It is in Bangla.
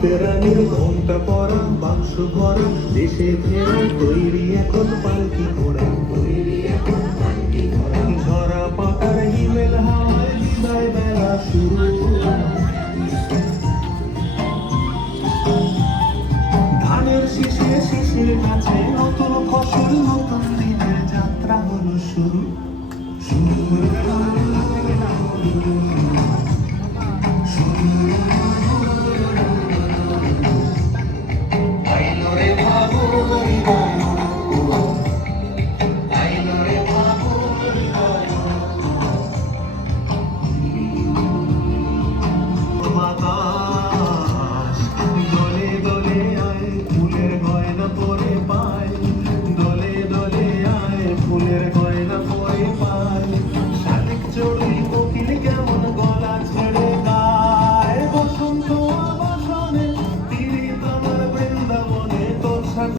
রানীর ঘন্টা পরা বাক্স ভরা দেশে ফেরা তৈরি এখন পালকি ঘোড়া ঝরা পাতার হিমেল হাওয়ায় বিদায় বেলা শুরু ধানের শীষে শিশির কাছে নতুন ফসল নতুন দিনের যাত্রা হলো শুরু শুরু